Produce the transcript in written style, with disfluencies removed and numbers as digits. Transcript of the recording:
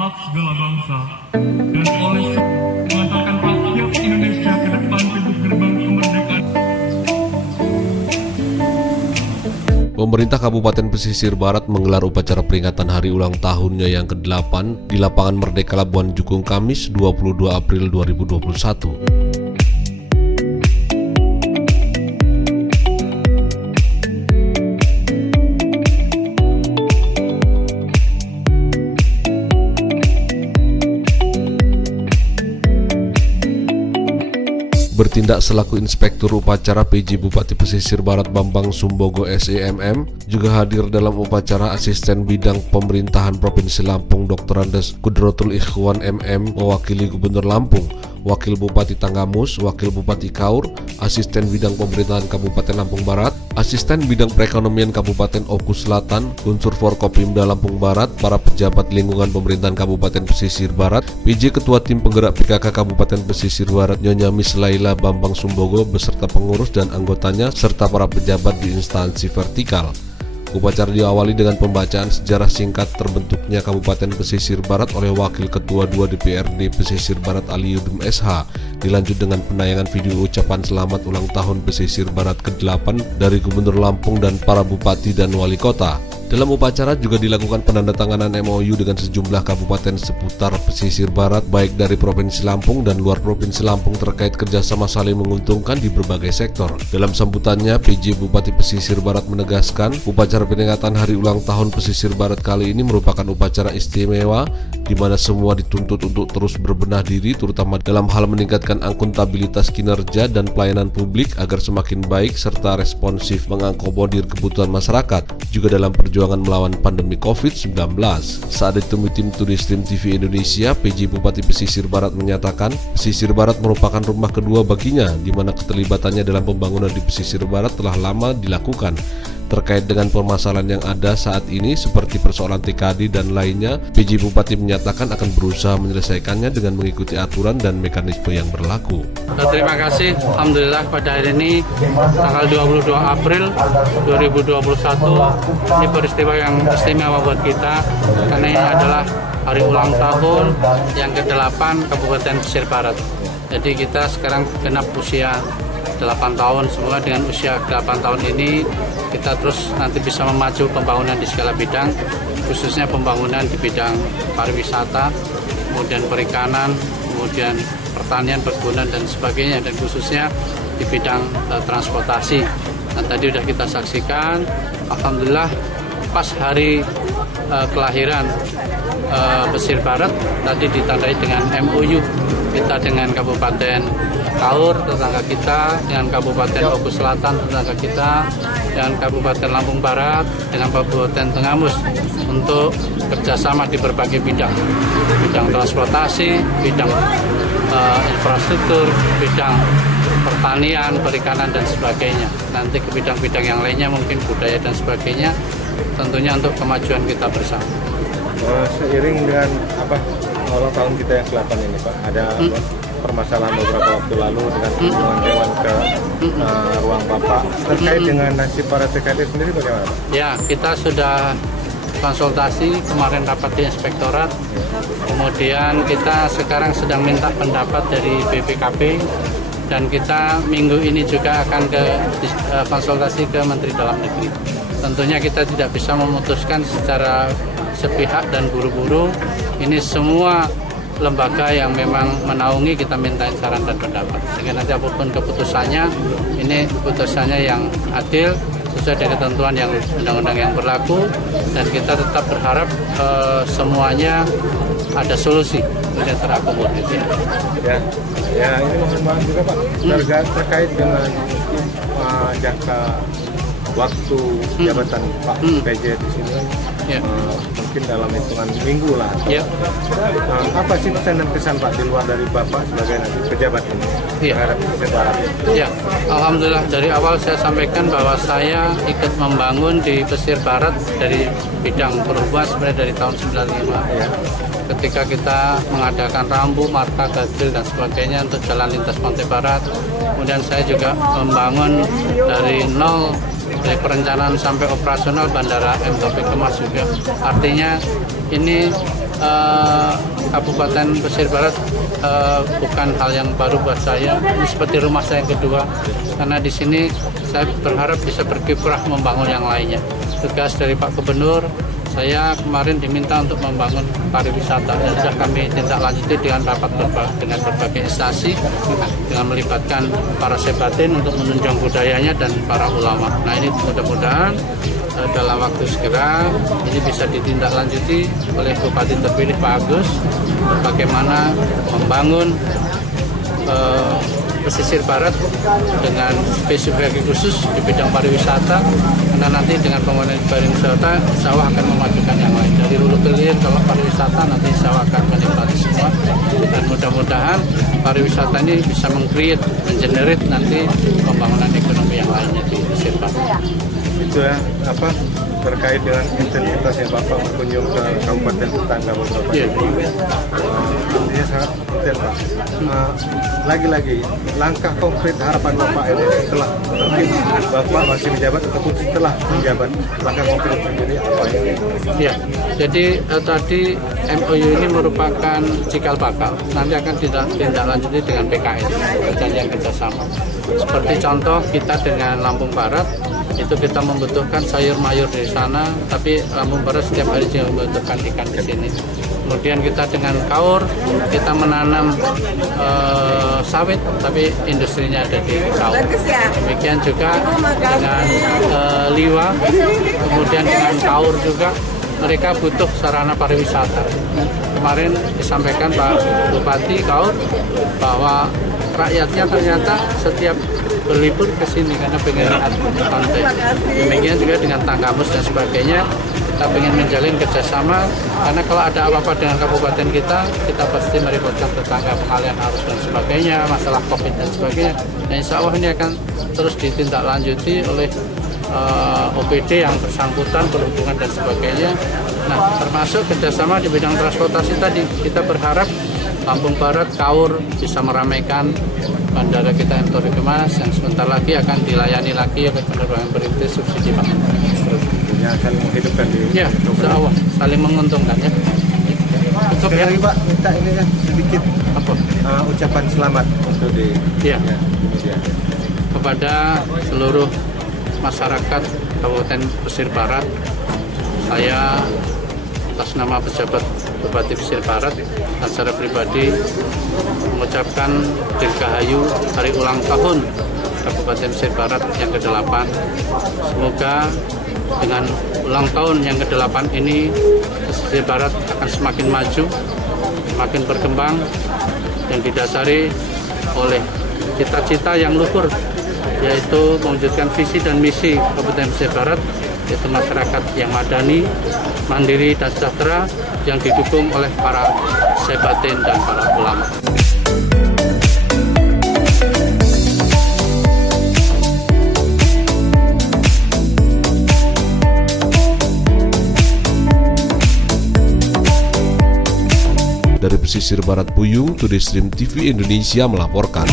hak segala bangsa dan oleh mengantarkan rakyat Indonesia ke depan pintu gerbang kemerdekaan. Pemerintah Kabupaten Pesisir Barat menggelar upacara peringatan hari ulang tahunnya yang ke-8 di Lapangan Merdeka Labuan Jukung Kamis 22 April 2021. Bertindak selaku Inspektur Upacara PJ Bupati Pesisir Barat Bambang Sumbogo SEMM, juga hadir dalam upacara Asisten Bidang Pemerintahan Provinsi Lampung Dr. Andes Kudrotul Ikhwan MM mewakili Gubernur Lampung, Wakil Bupati Tanggamus, Wakil Bupati Kaur, Asisten Bidang Pemerintahan Kabupaten Lampung Barat, Asisten Bidang Perekonomian Kabupaten Oku Selatan, unsur Forkopimda Lampung Barat, para pejabat lingkungan pemerintahan Kabupaten Pesisir Barat, PJ Ketua Tim Penggerak PKK Kabupaten Pesisir Barat Nyonya Miss Laila Bambang Sumbogo beserta pengurus dan anggotanya serta para pejabat di instansi vertikal. Upacara diawali dengan pembacaan sejarah singkat terbentuknya Kabupaten Pesisir Barat oleh Wakil Ketua 2 DPRD Pesisir Barat Ali Yudum SH, dilanjut dengan penayangan video ucapan selamat ulang tahun Pesisir Barat ke-8 dari Gubernur Lampung dan para bupati dan wali kota. Dalam upacara juga dilakukan penandatanganan MOU dengan sejumlah kabupaten seputar pesisir barat baik dari Provinsi Lampung dan luar Provinsi Lampung terkait kerjasama saling menguntungkan di berbagai sektor. Dalam sambutannya, PJ Bupati Pesisir Barat menegaskan upacara peringatan Hari Ulang Tahun Pesisir Barat kali ini merupakan upacara istimewa di mana semua dituntut untuk terus berbenah diri terutama dalam hal meningkatkan akuntabilitas kinerja dan pelayanan publik agar semakin baik serta responsif mengakomodir kebutuhan masyarakat juga dalam perjuangan melawan pandemi COVID-19. Saat ditemui tim turis Stream TV Indonesia, PJ Bupati Pesisir Barat menyatakan Pesisir Barat merupakan rumah kedua baginya di mana keterlibatannya dalam pembangunan di Pesisir Barat telah lama dilakukan. Terkait dengan permasalahan yang ada saat ini seperti persoalan TKD dan lainnya, PJ Bupati menyatakan akan berusaha menyelesaikannya dengan mengikuti aturan dan mekanisme yang berlaku. Terima kasih, Alhamdulillah pada hari ini tanggal 22 April 2021 ini peristiwa yang istimewa buat kita karena ini adalah hari ulang tahun yang ke-8 Kabupaten Pesisir Barat. Jadi kita sekarang genap usia 8 tahun, semoga dengan usia 8 tahun ini kita terus nanti bisa memacu pembangunan di segala bidang, khususnya pembangunan di bidang pariwisata, kemudian perikanan, kemudian pertanian, perkebunan dan sebagainya, dan khususnya di bidang transportasi. Nah, tadi sudah kita saksikan, alhamdulillah pas hari kelahiran Pesisir Barat tadi ditandai dengan MOU kita dengan Kabupaten Kaur tetangga kita, dengan Kabupaten Oku Selatan tetangga kita, dengan Kabupaten Lampung Barat, dengan Kabupaten Tanggamus untuk kerjasama di berbagai bidang transportasi, bidang infrastruktur, bidang pertanian, perikanan dan sebagainya. Nanti ke bidang-bidang yang lainnya mungkin budaya dan sebagainya, tentunya untuk kemajuan kita bersama. Seiring dengan ulang tahun kita yang ke-8 ini Pak, ada permasalahan beberapa waktu lalu dengan kunjungan Dewan ke ruang Bapak terkait dengan nasib para TKD sendiri bagaimana Pak? Ya, kita sudah konsultasi kemarin rapat di Inspektorat, kemudian kita sekarang sedang minta pendapat dari BPKP dan kita minggu ini juga akan konsultasi ke Menteri Dalam Negeri. Tentunya kita tidak bisa memutuskan secara sepihak dan buru-buru. Ini semua lembaga yang memang menaungi kita mintain saran dan pendapat. Sehingga nanti apapun keputusannya, ini keputusannya yang adil sesuai dengan ketentuan yang undang-undang yang berlaku, dan kita tetap berharap semuanya ada solusi yang terakomodir. Ya, ini mohon maaf juga Pak, terkait dengan jangka waktu jabatan Pak PJ di sini. Mungkin dalam hitungan minggu lah. Apa sih pesan dan kesan Pak di luar dari Bapak sebagai pejabat ini terhadap Pesisir Barat? Ya, alhamdulillah dari awal saya sampaikan bahwa saya ikut membangun di Pesisir Barat dari bidang perhubungan sebenarnya dari tahun 95. Ketika kita mengadakan rambu, marka, ganjil dan sebagainya untuk jalan lintas Pantai Barat. Kemudian saya juga membangun dari nol, dari perencanaan sampai operasional Bandara M. Taufik Kemas juga. Artinya ini Kabupaten Pesisir Barat bukan hal yang baru buat saya. Ini seperti rumah saya yang kedua, karena di sini saya berharap bisa berkiprah membangun yang lainnya. Tugas dari Pak Gubernur, saya kemarin diminta untuk membangun pariwisata dan sudah kami tindak lanjuti dengan rapat dengan berbagai instansi, dengan melibatkan para sebatin untuk menunjang budayanya dan para ulama. Nah, ini mudah-mudahan dalam waktu segera ini bisa ditindaklanjuti oleh Bupati terpilih Pak Agus, bagaimana membangun pesisir barat dengan spesifikasi khusus di bidang pariwisata, karena nanti dengan pembangunan pariwisata sawah akan memajukan yang lain. Dari hulu ke hilir kalau pariwisata nanti sawah akan menikmati semua, dan mudah-mudahan pariwisata ini bisa meng-create, mengenerate nanti pembangunan ekonomi yang lainnya di pesisir barat. Itu ya, terkait dengan intensitas yang Bapak berkunjung ke kabupaten tetangga beberapa ini, artinya sangat intens, Pak. Lagi-lagi langkah konkret harapan Bapak ini setelah mungkin Bapak masih menjabat ataupun setelah menjabat, langkah konkret sendiri apa ini? Ya, jadi tadi MOU ini merupakan cikal bakal, nanti akan ditindaklanjuti dengan PKS, perjanjian kerjasama. Seperti contoh kita dengan Lampung Barat, itu kita membutuhkan sayur mayur di sana, tapi Lampung Barat setiap hari juga membutuhkan ikan di sini. Kemudian kita dengan Kaur, kita menanam sawit, tapi industrinya ada di Kaur. Demikian juga dengan Liwa, kemudian dengan Kaur juga, mereka butuh sarana pariwisata. Kemarin disampaikan Pak Bupati Kaur bahwa rakyatnya ternyata setiap berlibur ke sini karena pengen lihat pantai. Demikian juga dengan Tanggamus dan sebagainya, kita ingin menjalin kerjasama, karena kalau ada apa-apa dengan kabupaten kita pasti merepotkan tetangga, pengalian arus dan sebagainya, masalah COVID dan sebagainya. Nah, insya Allah ini akan terus ditindaklanjuti oleh OPD yang bersangkutan, perhubungan dan sebagainya. Nah, termasuk kerjasama di bidang transportasi tadi, kita berharap Lampung Barat, Kaur bisa meramaikan bandara kita M Taufiq Kemas yang sebentar lagi akan dilayani lagi oleh penerbangan berintis subsidi Pak. Yang akan menghidupkan di insya Allah saling menguntungkan ya. Cukup ya, Pak, minta ini kan sedikit ucapan selamat untuk kepada seluruh masyarakat Kabupaten Pesisir Barat. Saya atas nama pejabat Bupati Pesisir Barat dan secara pribadi mengucapkan dirgahayu hari ulang tahun Kabupaten Pesisir Barat yang ke-8. Semoga dengan ulang tahun yang ke-8 ini Pesisir Barat akan semakin maju, semakin berkembang, dan didasari oleh cita-cita yang luhur, yaitu mewujudkan visi dan misi Kabupaten Pesisir Barat, yaitu masyarakat yang madani, mandiri dan sejahtera, yang didukung oleh para sebatin dan para ulama. Dari pesisir barat Puyuh, Today Stream TV Indonesia melaporkan.